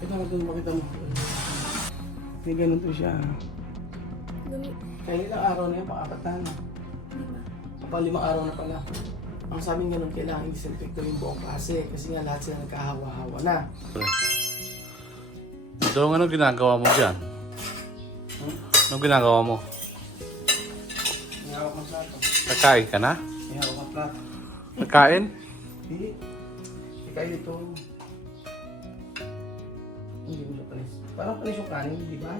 Ito na ito, makita mo. May ganun to siya. Kaya ilang araw na yun, pang-apat na ano. Pang-5 araw na pala. Ang sabi nga nun, kailangan disinfector yung buong klase kasi nga lahat sila nagkahawa-hawa na. Ito, ano ginagawa mo dyan? Anong ginagawa mo? Ihawak ang plato. Nagkain ka na? Ihawak ang plato. Nagkain? Hindi. Ikaw dito. Hindi mo siya panis. Parang panis yung kanin, di ba?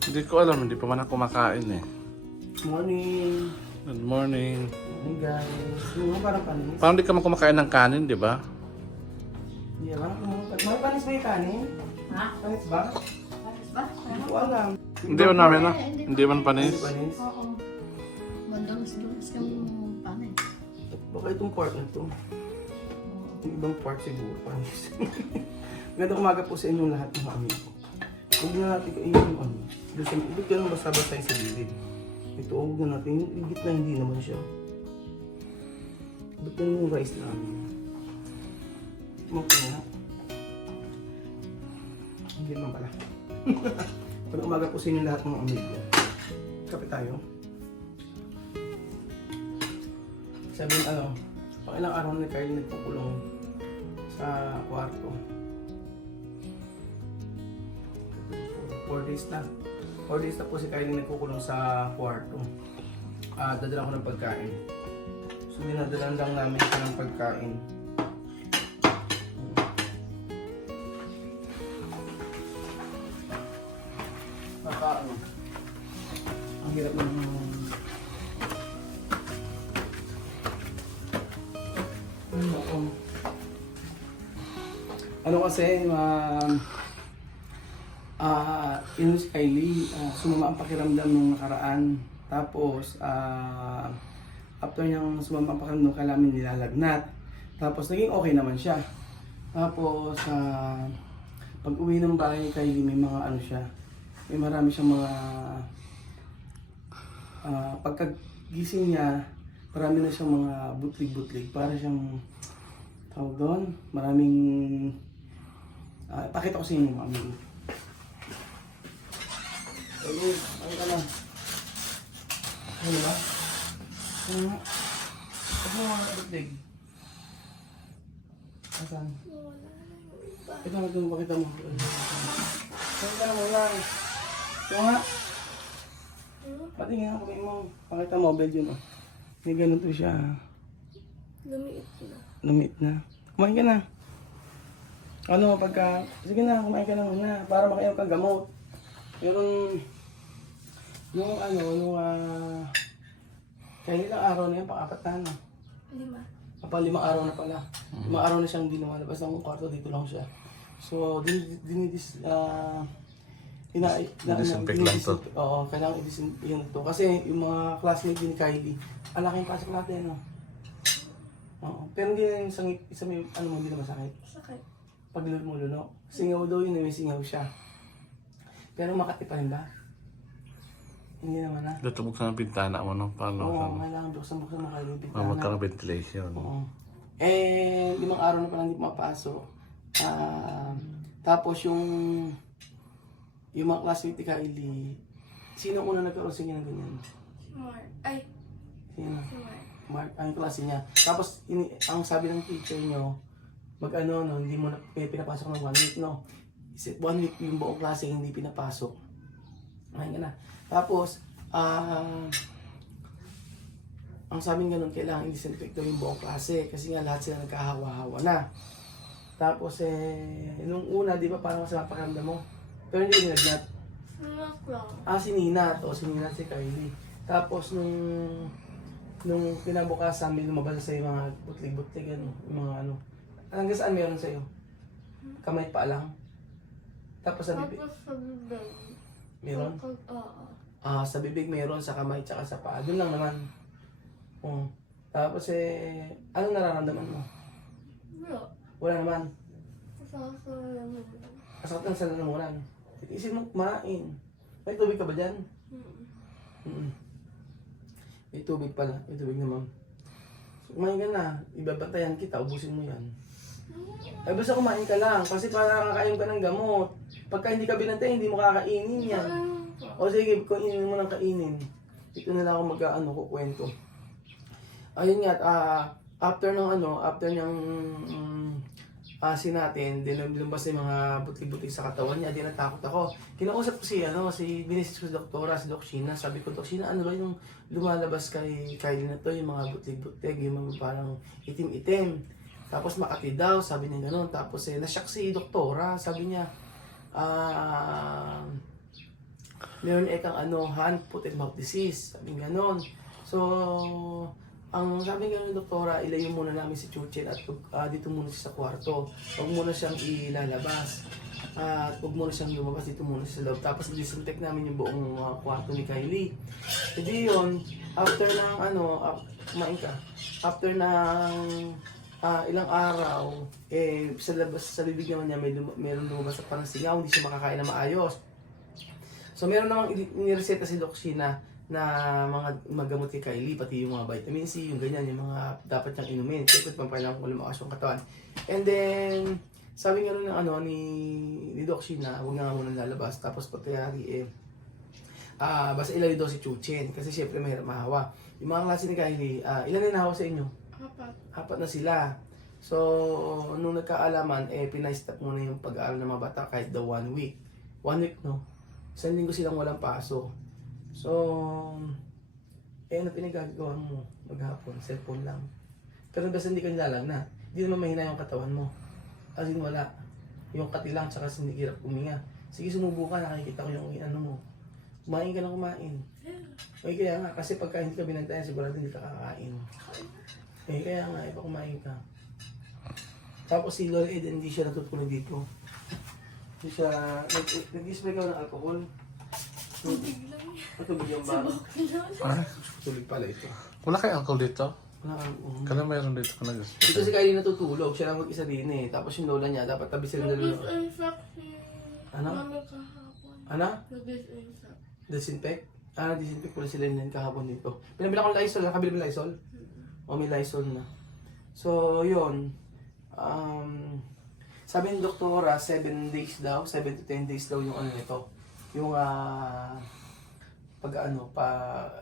Hindi ko alam, hindi pa man ako kumakain eh. Morning. Good morning. Morning guys. Yung parang panis. Parang hindi ka man kumakain ng kanin, di ba? Hindi ba? May panis ba yung kanin? Ha? Panis ba? Panis ba? Hindi ko alam. Hindi man namin na. Hindi man panis. Hindi panis. Oo. Madulas-dulas yung panin. Baka itong part na ito. Yung ibang part siguro panis. Magandang umaga po sa inyong lahat ng amigo. Huwag na natin kainin yung ano. Ibig ka nang basta-basta yung sa bibig. Ito, huwag na natin. Yung igit na hindi naman siya. Ibig ka yung rice namin. Magkana. Hindi naman pala. Magandang umaga po sa inyong lahat ng amigo. Kape tayo. Sabihin ano, pang ilang araw na Kylie nagpukulong sa kwarto. 4 days na. 4 days na po si Kylie nagkukulong sa kwarto. Dadala ko ng pagkain. So dinadalan lang namin siya ng pagkain. Ano? Ang hirap ng ano kasi, yun si Kylie, sumama ang pakiramdam nung nakaraan. Tapos, after niyang sumama ang pakiramdam, kailangan nilalagnat. Tapos, naging okay naman siya. Tapos, pag uwi ng bahay ni Kylie, may mga ano siya, may marami siyang mga, pagkagising niya, marami na siyang mga butlig-butlig. Para siyang, tawag doon, maraming, pakita ko sa inyo mga amigo. Ayun, ayun ka na. Ano ba? Ano nga? Ano nga butlig? Asan? Ito nga ito, pakita mo. Ayun ka na muna. Ito nga. Pati nga, kamay mo. Pakita mo, bed yun. May ganun to siya. Lumiit na. Lumit na. Kumain ka na. Ano, pagka... Sige na, kumain ka na muna. Para makainom kang gamot. Meron... Yung ano, yung... Kaya ilang araw na yan, pang-apat na ano. 5. Kapag 5 araw na pala. 5 araw na siyang hindi lumalabas ng kwarto, dito lang siya. So, Disinfect lang to. Oo, kailangan i-disinfect to. Kasi yung mga classmate din ni Kylie, ang laking pasok natin, no? Oo. Pero hindi na yung sangit, isa may, ano mo, hindi na masakit. Sakit. Pag mo luno. Singaw daw yun, may singaw siya. Pero makati pa rin ba? Hindi naman na. Dito buksan ang pintana mo, no? Paano? Oo, kailangan buksan mo kayo yung Para bintana. magkaroon ventilation. Oo. 5 araw na palang hindi pumapasok. Tapos yung mga classmate ni Kylie, sino una nagkaroon sa inyo ng ganyan? Si Mark. Ay, Sino? si Mark. Mark, ang klase niya. Tapos, ang sabi ng teacher nyo, mag-ano, no, hindi mo na pinapasok ng 1 week, no? 1 week yung buong klase hindi pinapasok. Ayun ka na. Tapos, ang sabi nga nun, kailangan i-disinfector yung buong klase kasi nga lahat sila nagkahawa-hawa na. Tapos, nung una, di ba, parang masama pakiramdam mo? Pero hindi nilagnat. Sinak lang. Si Ninat, si Ninat si Kylie. Tapos, nung kinabukasan, may lumabas sa mga butlig-butlig, ano, yung mga ano. Hanggang saan meron sa'yo? Kamay pa lang. Tapos sa bibig, Tapos sa bibig. meron? Oo. Sa bibig meron, sa kamay, tsaka sa paa. Doon lang naman. Tapos anong nararamdaman mo? Wala. Wala naman. Kasasalaman. Kasakit lang sa lalamunan. Isin mo kumain. May tubig ka ba dyan? May tubig pala. May tubig naman. So, kumain ka na. Ibabantayan kita. Ubusin mo yan. Ay, basta kumain ka lang. Kasi para kakain ka ng gamot. Pagka hindi ka binantay, hindi mo kakainin yan. O sige, kainin mo ng kainin. Dito na lang ako kukwento. Ayun nga, after ng asin natin, lumabas yung mga buti-buti sa katawan niya, di natakot ako. Kinausap ko binisis ko si doktora, si Doc Sheena. Sabi ko, Doc Sheena, ano ba yung lumalabas kay Kylie na to, yung mga buti-buti, yung mga parang itim-itim. Tapos Makati daw, sabi niya gano'n. Tapos nasyak si doktora, sabi niya, meron ekang hand, foot and mouth disease, sabi niya gano'n. So, ang sabi nga ng doktora, ilayo muna namin si Chuchin at dito muna siya sa kwarto. Huwag muna siyang ilalabas. At huwag muna siyang lumabas, dito muna siya sa loob. Tapos disinfect namin yung buong kwarto ni Kylie. Hindi yun, after ng kumain ka. After ng ilang araw, sa labas, sa bibig naman niya, meron lumabas sa parang singaw, hindi siya makakain na maayos. So meron namang inireseta si Doc Sheena na mga magamot kay Kylie, pati yung mga vitamin C, yung ganyan, yung mga dapat niyang inumin. Siyempre, pampailangan kung lumakas yung katawan. And then, sabi nga nun ng ni Doc Sheena, huwag nga muna lalabas. Tapos pagkayari, basta ilayo daw si Chuchin. Kasi siyempre, mahirap mahawa. Yung mga klase ni Kylie, ilan na nahawa sa inyo? 4 na sila. So, nung nagkaalaman, pinay-stop muna yung pag-aaral ng mga bata kahit the 1 week. 1 week, no? 1 linggo silang walang pasok. So, ano pinagagawa mo maghapon? Cellphone lang. Pero basta hindi ka nilalagna, hindi naman mahina yung katawan mo. As in, wala. Yung kati lang, tsaka hindi hirap kuminga. Sige, sumubo ka, nakikita ko yung mo. Kumain ka na kumain. Okay, kaya nga, kasi pagka hindi ka binantayan, sigurado hindi ka kakain. Kaya nga, kumain ka. Tapos si Lola Eden, hindi siya natutulog dito. Hindi siya, nag-spray ka ng alcohol. Tubig lang. Matubig yung ba? Tubig pala ito. Wala kayo alcohol dito? Wala kang Kala mayroon dito ka Dito si Kylie natutulog, siya lang mag-isa din eh. Tapos yung lola niya, dapat tabi sila dalawa. Nag-disinfect si Ano? mami kahapon. Ano? Nag-disinfect. Disinfect? Disinfect pala sila din kahapon dito. Pinabila ko ng Lysol, nakabili mo Lysol? O may Lysol na. So, yun. Sabi ng doktora, 7 days daw, 7 to 10 days daw yung nito. Yung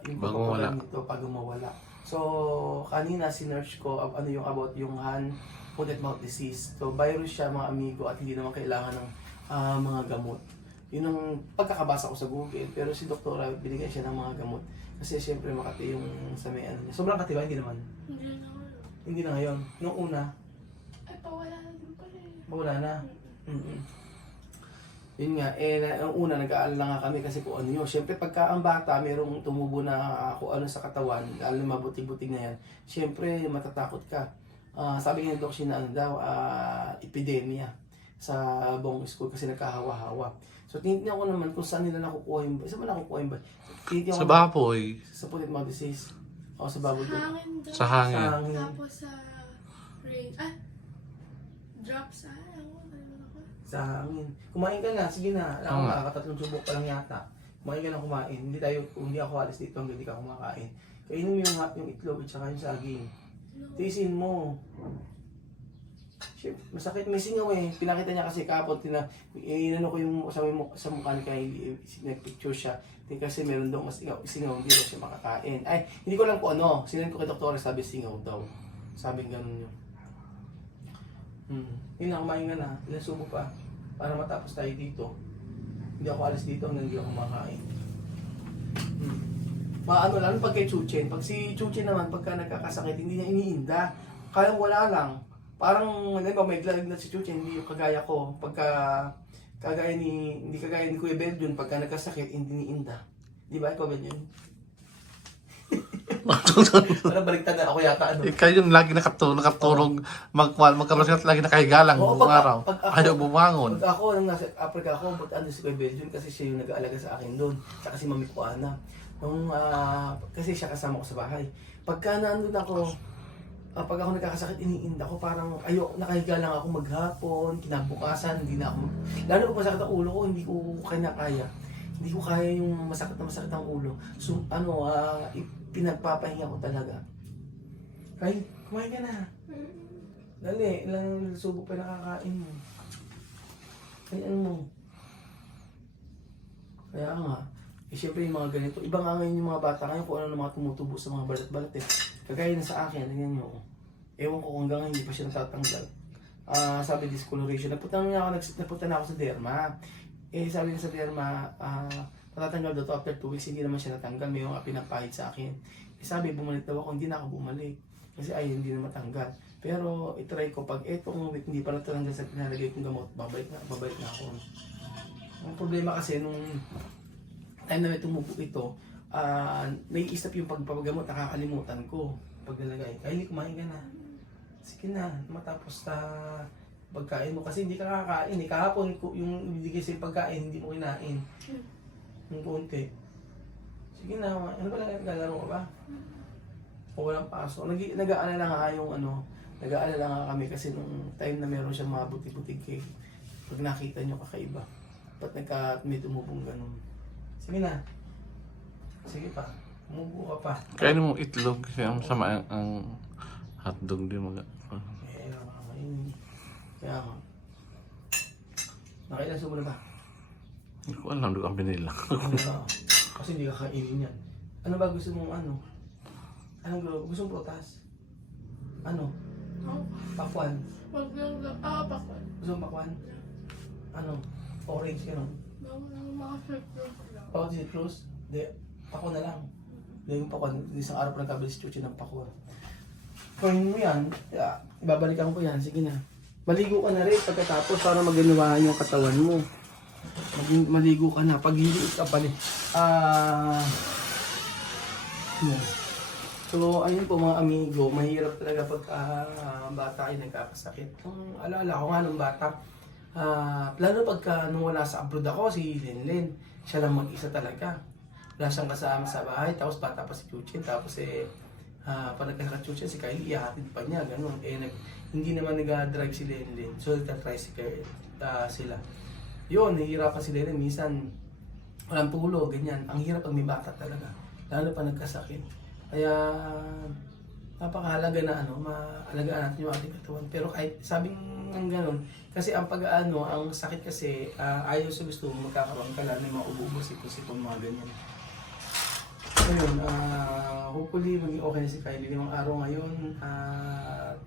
yung Bago mawala. nito pag mawala. So, kanina sinearch ko yung about yung hand, foot and mouth disease. So, virus siya mga amigo at hindi naman kailangan ng mga gamot. Yun ang pagkakabasa ko sa Google. Pero si doktora, binigyan siya ng mga gamot. Kasi siyempre makati yung sa may niya. Sobrang kati ba? Hindi naman. Hindi na wala. Hindi na ngayon. Nung una, Ay, pawala na din pala eh. wala na. Yun nga, nung una nag-aalala nga kami kasi kung ano yun. Siyempre pagka ang bata, merong tumubo na kung ano sa katawan, lalo na mabuti-buti na yan, siyempre matatakot ka. Sabi nga ng Doc Sheena, epidemia sa buong school kasi nagkahawa-hawa. So tinitingnan ko naman kung saan nila nakukuha yung saan ba nakukuha yung Sa baboy. Sa foot and mouth disease. O sa baboy. Sa hangin daw. Sa hangin. Sa hangin. Tapos sa rain. Drops ako. Sa hangin. Kumain ka na, sige na. Ako makakatatlong subok pa lang yata. Kumain ka na kumain. Hindi ako alis dito hanggang hindi ka kumakain. Kainin mo yung itlog at saka yung saging. Tiisin mo. Masakit, may singaw eh. Pinakita niya kasi kapon, inano ko yung sa mukha ni Kylie, nagpicture siya. Kasi meron daw mas singaw, hindi daw siya makakain. Ay, hindi ko lang po ano, sinend ko kay doktor, sabi singaw daw. Sabi ganun yun. Yun lang, kumain ka na, ilang subo pa, para matapos tayo dito. Hindi ako alis dito, hindi ako kumakain. Maano lang, pag kay Chuchin, pag si Chuchin naman, pagka nagkakasakit, hindi niya iniinda. Kaya wala lang. Parang, may glag na si Chuchin, hindi yung kagaya ko. Hindi kagaya ni Kuya Belgian, pagka nagkasakit, hindi iniinda. Di ba, Kuya Belgian? Parang baliktad na ako yata, ano? Kayo yung lagi nakaturong magkaroon siya at lagi nakahigalang buong araw. Ayaw bumangon. Pag ako, nung nasa Africa ako, but ano si Kuya Belgian kasi siya yung nag-aalaga sa akin doon. Saka si Mami Kuana. Kasi siya kasama ko sa bahay. Pagka nandun ako, pag ako nagkakasakit, iniinda ko, parang nakahiga lang ako maghapon, kinabukasan, hindi na ako lalo kung masakit ang ulo ko, hindi ko kaya. Hindi ko kaya yung masakit ang ulo. So, pinagpapahinga ko talaga. Kaya, kumain ka na. Dali, ilang subo pa nakakain mo. Kaya mo. Kaya nga, eh syempre yung mga ganito, iba nga ngayon yung mga bata ngayon kung ano na mga tumutubo sa mga balat-balat eh. Kagaya na sa akin, tingnan nyo. Ewan ko kung hanggang ngayon hindi pa siya natatanggal. Sabi discoloration, napunta na ako sa derma. Eh sabi niya sa derma, matatanggal daw to after 2 weeks, hindi naman siya natanggal. May mga pinapahid sa akin. Eh sabi, bumalik daw ako, hindi na ako bumalik. Kasi ay, hindi na matanggal. Pero itry ko, pag etong week hindi pa natanggal sa pinalagay kong gamot, babalik na ako. Ang problema kasi nung time na may tumubo ito, nai-stop yung pagpapagamot, nakakalimutan ko pag nalagay. Kaya hindi kumain ka na. Sige na, matapos sa pagkain mo. Kasi hindi ka kakain. Kahapon yung ibigay sa pagkain, hindi mo kinain. Yung konti. Sige na, ano ba naglalaro ka ba? O walang paso. Nag-aalala nga yung nag-aalala nga kami kasi nung time na meron siyang mga buti-butig cake. Pag nakita nyo kakaiba. Ba't may tumubong ganun? Sige na. Sige pa. Umubo ka pa. Kainin mo itlog kasi ang sama ang hotdog din mag... Eh, nakakain. Kaya nga. Nakailan mo na ba? Hindi ko alam, doon ang binila. Kasi hindi ka kainin yan. Ano ba gusto mong Anong gusto mong protas? Ano? Pakwan. Wag lang lang. Pakwan. Gusto mong pakwan? Ano? Orange gano'n? Gawin ng mga citrus lang. Pakwan citrus? Hindi. Pakwan na lang. Hindi yung pakwan. Isang araw pa nagkabili si Chuchi ng pakwan. Kainin mo yan. Ibabalikan ko yan. Sige na. Maligo ka na rin pagkatapos para maganawahan yung katawan mo. Maligo ka na. Pag hindi ka pali. Yeah. So, ayun po mga amigo, mahirap talaga pag bata ay nagkakasakit. Ang alala ko nga nung bata, lalo pagka nung wala sa abroad ako, si Lenlen, siya lang mag-isa talaga. Wala siyang kasama sa bahay, tapos bata pa si Chuchin, tapos pag nagkaka-Chuchin, si Kylie, ihatid pa niya, gano'n. Hindi naman nag-drive si Lenlen, so nagka-tricycle sila. Yun, nahihirapan si Lenlen, minsan walang tulog, ganyan. Ang hirap pag may bata talaga, lalo pa nagkasakit. Kaya napakahalaga na maalagaan natin yung ating katawan. Pero kahit sabing ng ganun, kasi ang ang sakit kasi ayaw sa gusto magkakaroon ka lang ng mga ubo-ubo, sipon-sipon, mga ganyan. So yun, hopefully maging okay na si Kylie limang araw ngayon.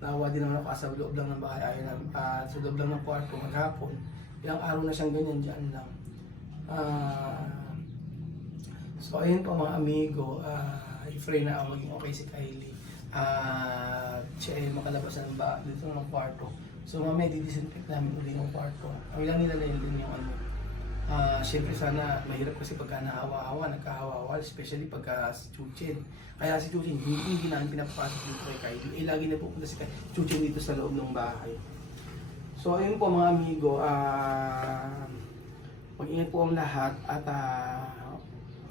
Nawa din naman ako sa loob lang ng bahay, sa loob lang ng kwarto maghapon. Ilang araw na siyang ganyan, dyan lang. So ayun po mga amigo, i-pray na ako maging okay si Kylie. Siya ay makalabas ng dito ng kwarto. So mamaya didisinfect namin ulit yung kwarto. Ang ilang nila din yung syempre sana mahirap kasi pagka naawa-awa, nagkahawa-awa, especially pagka si Chuchin. Kaya si Chuchin, hindi namin pinapapasok dito kay Kylie. Lagi na pupunta si Chuchin dito sa loob ng bahay. So ayun po mga amigo, mag-ingat po ang lahat at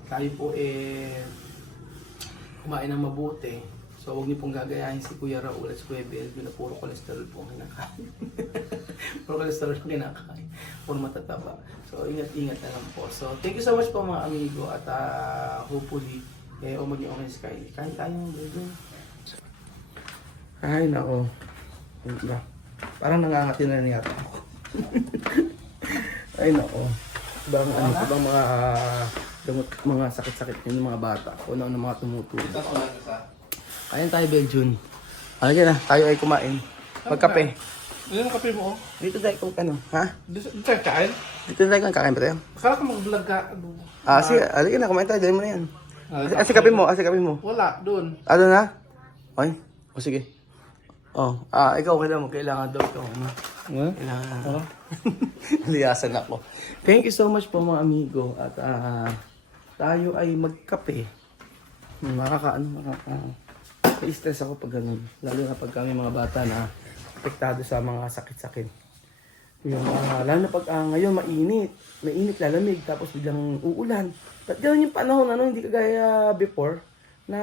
tayo po kumain ng mabuti. So huwag niyo pong gagayahin si Kuya Raul at si Kuya Belvin na puro cholesterol po ang kinakain. Puro cholesterol ang kinakain. Puro matataba. So ingat-ingat na lang po. So thank you so much po mga amigo at hopefully maging okay si Kylie. Kain tayo ng Belvin. Ay nako. Parang nangangati na niya ako. Ay nako. Ibang mga sakit-sakit yung mga bata. Kung ano mga tumutulog. Kain tayo, Beljun. Na, tayo ay kumain. Magkape. Ano yung kape mo? Dito tayo kung ha? Dito tayo kain? Dito tayo kakain ba tayo? Akala ko mag-vlog ka. Sige, alika na, kumain tayo. Dali mo na yan. Kape mo. Wala, doon. Ano na? Okay. O sige. Ikaw kailangan daw ito. Kailangan. Liyasan ako. Thank you so much po mga amigo. At tayo ay magkape. Stress ako pag ganun. Lalo na pag kami mga bata na apektado sa mga sakit-sakit. Yung, lalo na pag ngayon mainit, lalamig, tapos biglang uulan. But gano'n yung panahon, hindi kagaya before, na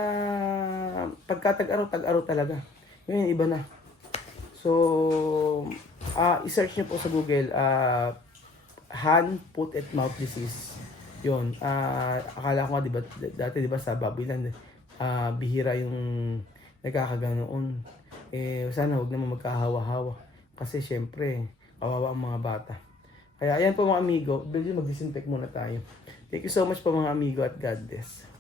pagka tag-araw talaga. Ngayon, iba na. So, i-search nyo po sa Google, hand, foot, and mouth disease. Yun, akala ko nga, dati diba sa Babuilan, bihira yung nagkakaganoon. sana huwag naman magkahawa-hawa. Kasi syempre, kawawa ang mga bata. Kaya ayan po mga amigo, mag-disinfect muna tayo. Thank you so much po mga amigo at God bless.